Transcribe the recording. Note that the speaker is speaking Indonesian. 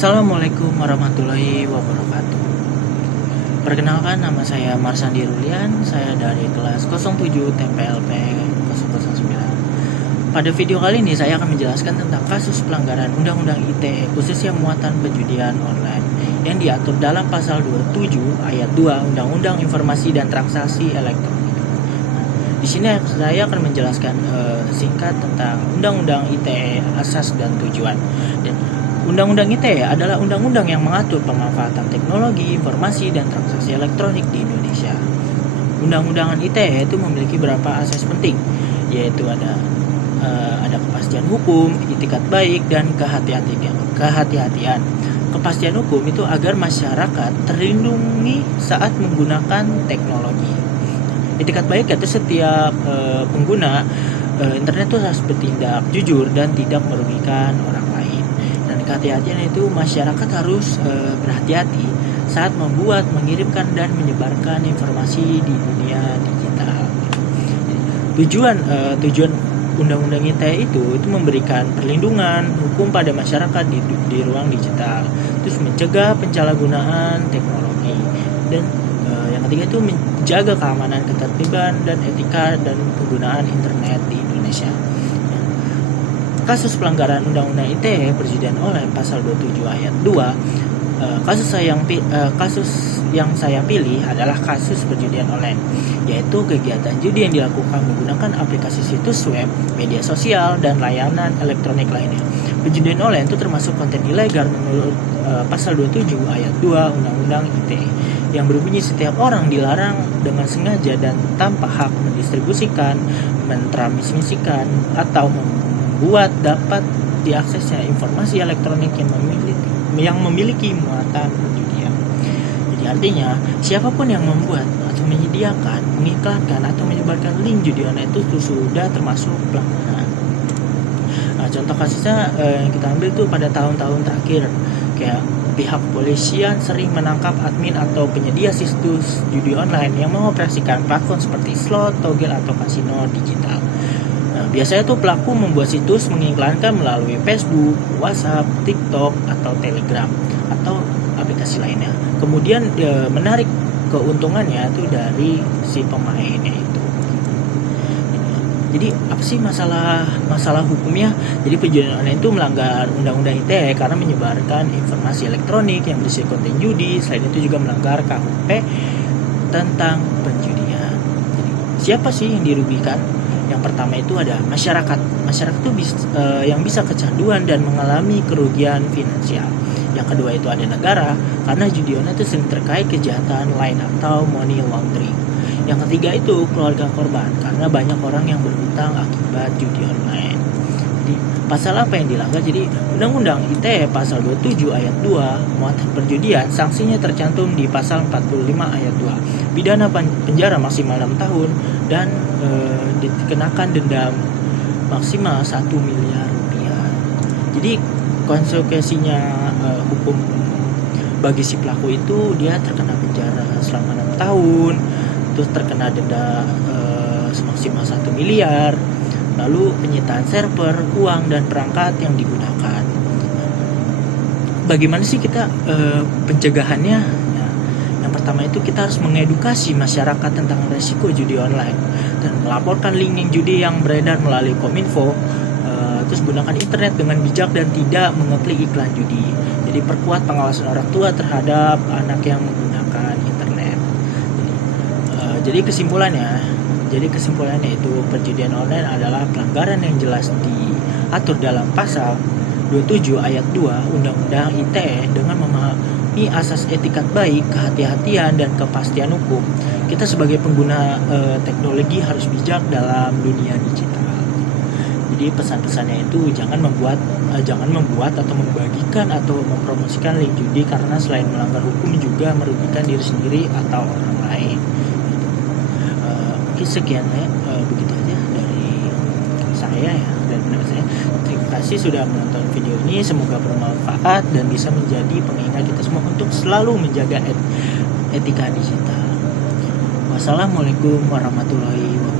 Assalamualaikum warahmatullahi wabarakatuh. Perkenalkan, nama saya Marsandi Rulian. Saya dari kelas 07 TPLP 009. Pada video kali ini saya akan menjelaskan tentang kasus pelanggaran Undang-Undang ITE khususnya muatan perjudian online yang diatur dalam pasal 27 ayat 2 Undang-Undang Informasi dan Transaksi Elektronik. Di sini saya akan menjelaskan singkat tentang Undang-Undang ITE, asas dan tujuan. Dan Undang-Undang ITE adalah undang-undang yang mengatur pemanfaatan teknologi, informasi, dan transaksi elektronik di Indonesia. Undang-undang ITE itu memiliki beberapa asas penting, yaitu ada kepastian hukum, itikat baik, dan kehati-hatian. Kepastian hukum itu agar masyarakat terlindungi saat menggunakan teknologi. Itikat baik itu setiap pengguna internet itu harus bertindak jujur dan tidak merugikan orang lain. Dan kehati-hatian itu masyarakat harus berhati-hati saat membuat, mengirimkan, dan menyebarkan informasi di dunia digital. Tujuan Undang-Undang ITE itu memberikan perlindungan hukum pada masyarakat di ruang digital, terus mencegah penyalahgunaan teknologi, dan yang ketiga itu menjaga keamanan, ketertiban, dan etika dan penggunaan internet di Indonesia. Kasus pelanggaran Undang-Undang ITE perjudian online pasal 27 ayat 2. Kasus yang saya pilih adalah kasus perjudian online, yaitu kegiatan judi yang dilakukan menggunakan aplikasi situs web, media sosial, dan layanan elektronik lainnya. Perjudian online itu termasuk konten ilegal menurut pasal 27 ayat 2 Undang-Undang ITE yang berbunyi setiap orang dilarang dengan sengaja dan tanpa hak mendistribusikan, mentransmisikan, atau membuat dapat diaksesnya informasi elektronik yang memiliki muatan perjudian. Jadi artinya siapapun yang membuat atau menyediakan, mengiklankan atau menyebarkan link judi online itu sudah termasuk pelanggaran. Contoh kasusnya yang kita ambil tuh pada tahun-tahun terakhir, kayak pihak kepolisian sering menangkap admin atau penyedia situs judi online yang mengoperasikan platform seperti slot, togel, atau kasino digital. Biasanya tuh pelaku membuat situs mengiklankan melalui Facebook, WhatsApp, TikTok, atau Telegram, atau aplikasi lainnya. Kemudian menarik keuntungannya itu dari si pemainnya itu. Jadi apa sih masalah hukumnya? Jadi perjudian online itu melanggar Undang-Undang ITE karena menyebarkan informasi elektronik yang berisi konten judi. Selain itu juga melanggar KUHP tentang perjudian. Jadi siapa sih yang dirugikan? Yang pertama itu ada masyarakat. Masyarakat itu yang bisa kecanduan dan mengalami kerugian finansial. Yang kedua itu ada negara, karena judi online itu sering terkait kejahatan lain atau money laundering. Yang ketiga itu keluarga korban, karena banyak orang yang berhutang akibat judi online. Jadi pasal apa yang dilanggar? Jadi Undang-Undang ITE pasal 27 ayat 2 muatan perjudian, sanksinya tercantum di pasal 45 ayat 2. Pidana penjara maksimal 6 tahun dan dikenakan denda maksimal 1 miliar rupiah. Jadi konsekuensinya hukum bagi si pelaku itu dia terkena penjara selama 6 tahun, terus terkena denda semaksimal 1 miliar, lalu penyitaan server, uang, dan perangkat yang digunakan. Bagaimana sih kita pencegahannya? Yang pertama itu kita harus mengedukasi masyarakat tentang resiko judi online dan melaporkan link judi yang beredar melalui Kominfo. Terus gunakan internet dengan bijak dan tidak mengeklik iklan judi. Jadi perkuat pengawasan orang tua terhadap anak yang menggunakan internet. Jadi kesimpulannya itu perjudian online adalah pelanggaran yang jelas diatur dalam pasal 27 ayat 2 Undang-Undang ITE. Dengan memahami asas etikat baik, kehati-hatian, dan kepastian hukum, kita sebagai pengguna teknologi harus bijak dalam dunia digital. Jadi pesan-pesannya itu jangan membuat atau membagikan atau mempromosikan link judi, karena selain melanggar hukum juga merugikan diri sendiri atau orang lain. Oke, sekian ya, begitu aja dari saya ya, dari pendapat saya. Terima kasih sudah menonton video ini, semoga bermanfaat dan bisa menjadi pengingat kita semua untuk selalu menjaga etika digital. Wassalamualaikum warahmatullahi wabarakatuh.